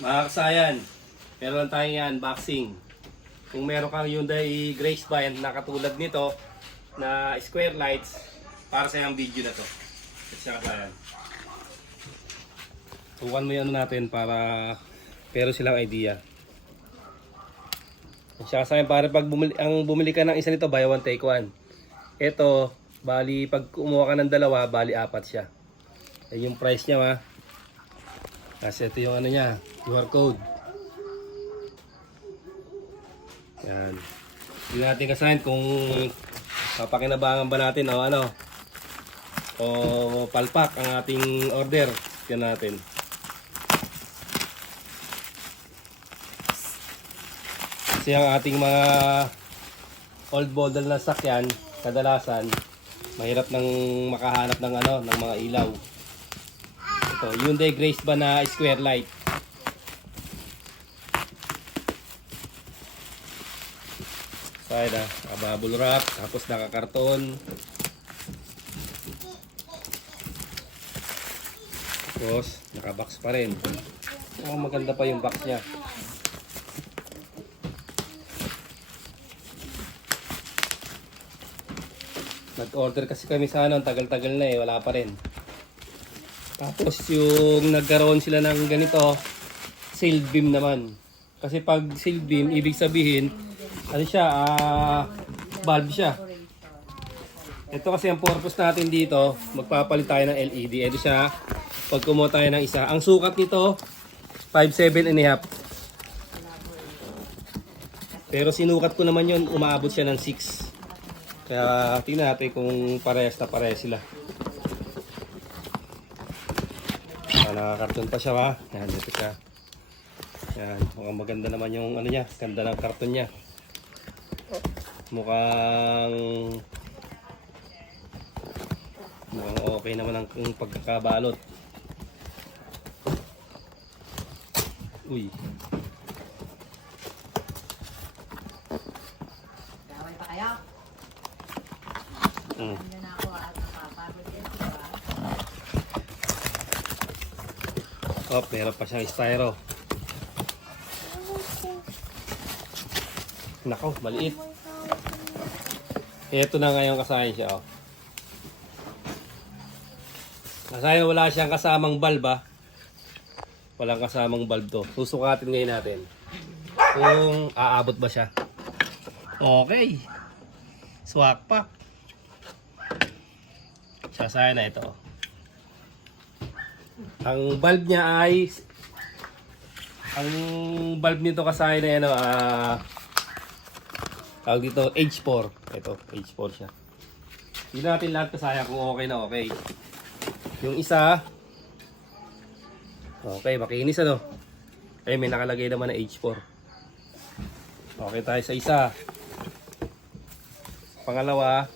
Mga kasayan, meron lang tayong unboxing. Kung meron kang Hyundai Grace Band na katulad nito na square lights, para sa yung video na to. Kasi kasayan. Tukan mo yung ano natin para pero silang idea. Siya kasayan, para pag bumili ka ng isa nito, buy one take one. Ito, bali pag kumuha ka ng dalawa, bali apat siya. Yan yung price niya, ha. Kasi ito yung ano niya, QR code. Yan. Hindi natin kasahin kung papakinabangan ba natin o ano. O palpak ang ating order. Yan natin. Kasi ang ating mga old model na sakyan, kadalasan mahirap nang makahanap ng ano, ng mga ilaw. Ito, Hyundai Grace ba na square light. Side bubble wrap, tapos nakakarton. Tapos nakabox pa rin. Oh, maganda pa yung box niya. Nag-order kasi kami sa ano, tagal-tagal na eh, wala pa rin. Tapos yung nagkaroon sila ng ganito, sail beam naman. Kasi pag sail beam, ibig sabihin, ano siya, bulb siya. Ito kasi ang purpose natin dito, magpapalit tayo ng LED. Ito siya, pag kumuha tayo ng isa. Ang sukat nito, 5.7 and a half. Pero sinukat ko naman yun, umaabot siya ng 6. Kaya tingnan natin kung parehas na parehas sila. Nakakarton pa siya, ha. Yan, dito siya. Yan, mukhang maganda naman yung ano niya, ganda ng karton niya. Mukhang okay naman ang pagkakabalot. Uy. Gawin pa kayo? Hindi na ako at napapagod din, diba? Oh, meron pa siyang styro. Nako, maliit. Ito na ngayon kasahin siya, oh. Kasahin, wala siyang kasamang bulb, ha. Walang kasamang bulb to. Susukatin ngayon natin kung aabot ba siya. Okay. Swak pa. Kasahin na ito. Ang bulb niya ay nito kasahin na yan, tawag dito H4. Ito, H4 siya. Hindi natin lahat kasaya kung okay na okay. Yung isa, okay, makinis ano. Ay, may nakalagay naman na H4. Okay tayo sa isa. Pangalawa,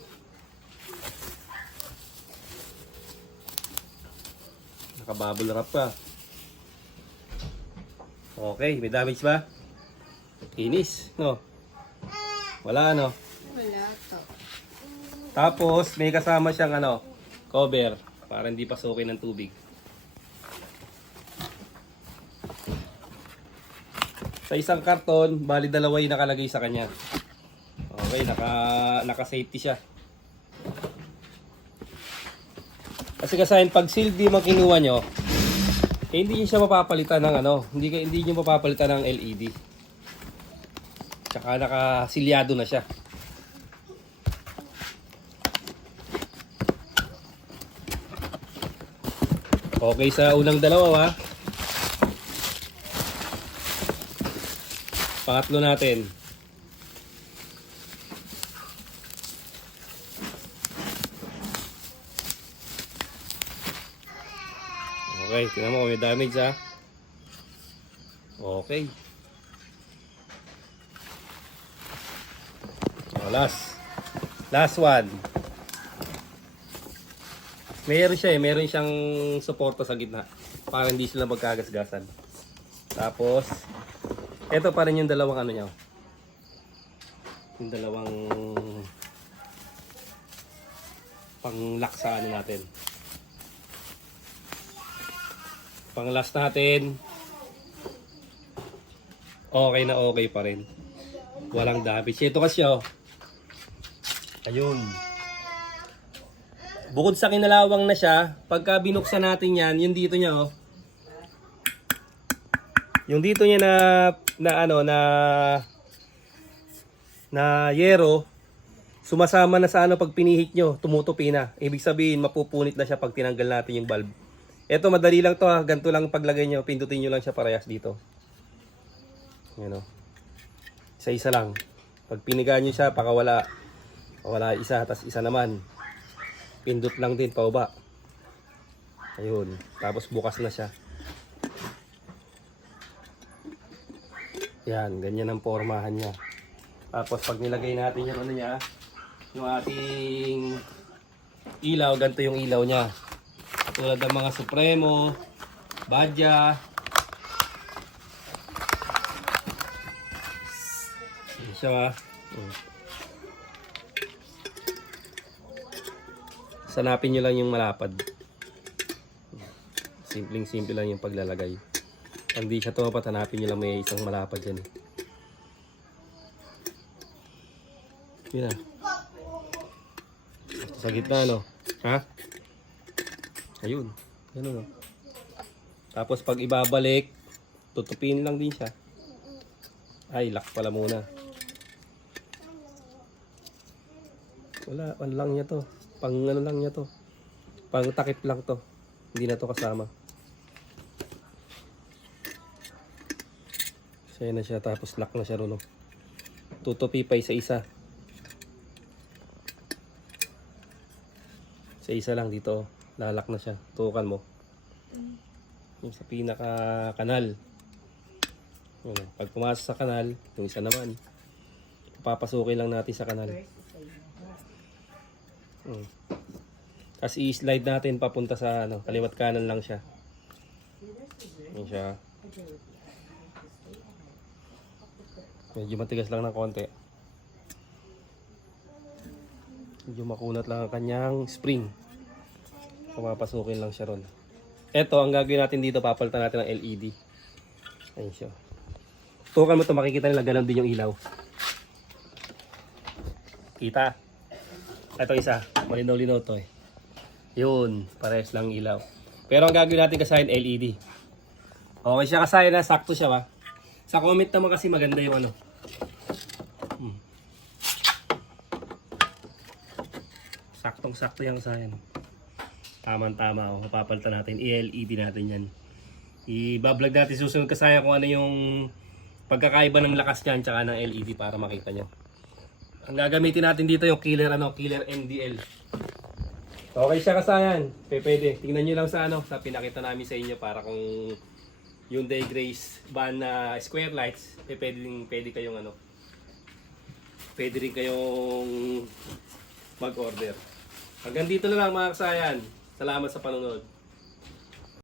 naka-bubble wrap pa. Okay, may damage ba? Kinis, no? Wala, no? Wala to. Tapos, may kasama siyang ano, cover para hindi pasukin ng tubig. Sa isang karton, bali dalawa yung nakalagay sa kanya. Okay, naka-safety siya. Kasi kasahin, pag sealed beam ang kinuha nyo, eh, hindi nyo siya mapapalitan ng ano, hindi nyo mapapalitan ng LED. Tsaka nakasilyado na siya. Okay sa unang dalawa, ha. Pangatlo natin. Okay, tingnan mo kung may damage, ha. Okay. Oh, last one. Meron siya meron siyang suporta sa gitna para hindi sila magkagasgasan. Tapos ito pa rin yung dalawang ano niya. Yung dalawang pang-lock sa ano natin. Pang last natin, okay na okay pa rin. Walang damage. Ito kasi oh. Ayun. Bukod sa kinalawang na siya, pagka binuksan natin yan, yung dito niya oh. Yung dito niya na yero, sumasama na sa pag pinihit nyo, tumutupi na. Ibig sabihin, mapupunit na siya pag tinanggal natin yung valve. Ito, madali lang to ha. Ganito lang paglagay nyo. Pindutin nyo lang siya parehas dito. Yan o. Isa-isa lang. Pag piniga nyo siya, pakawala. Wala isa, tas isa naman. Pindot lang din, pauba. Ayun. Tapos bukas na siya. Yan, ganyan ang pormahan niya. Tapos pag nilagay natin yung niya, yung ating ilaw, ganito yung ilaw niya. Tulad ng mga Supremo, Badya. Yan siya. Sanapin nyo lang yung malapad. Simpleng-simple lang yung paglalagay. Pag di siya tumapat, hanapin nyo lang may isang malapad yan. Yun na. Sa gitna, no? Ha? Ayun. Ganun, no? Tapos pag ibabalik, tutupin lang din siya. Ay, lock pala muna. Wala, ano lang niya to. Pang ano lang niya to. Pang takip lang to. Hindi na to kasama. Saya na siya, tapos lock na siya ron. Tutupi pa isa-isa. Sa isa lang dito, lalak na siya. Tukan mo. Yung sa pinaka kanal. Pag pumasok sa kanal, yung isa naman, papasukin lang natin sa kanal. Tapos i-slide natin papunta sa kaliwat kanan lang siya. Yan siya. Medyo matigas lang ng konti. Medyo makunat lang ang kanyang spring. Pumapasukin lang siya ron. Ito, ang gagawin natin dito, papalitan natin ng LED. Ayun siya. Tukan mo ito, makikita nila, ganun din yung ilaw. Kita? Ito isa, malinaw-linaw to eh. Yun, pares lang ilaw. Pero ang gagawin natin kasayan, LED. Okay siya kasayan na, sakto siya ba? Sa comment naman kasi maganda yung Saktong-sakto yung kasayan. Tama-tama, papalitan natin, i-LED natin yan. I-vlog natin susunod kasayan kung ano yung pagkakaiba ng lakas niyan tsaka ng LED para makita nyo. Ang gagamitin natin dito yung killer NDL. Okay siya kasayan. Pwede. Tingnan nyo lang sa pinakita namin sa inyo para kung yung Day Grace band na square lights, pwede kayong pwede rin kayong mag-order. Hanggang dito na lang mga kasayan. Salamat sa panonood.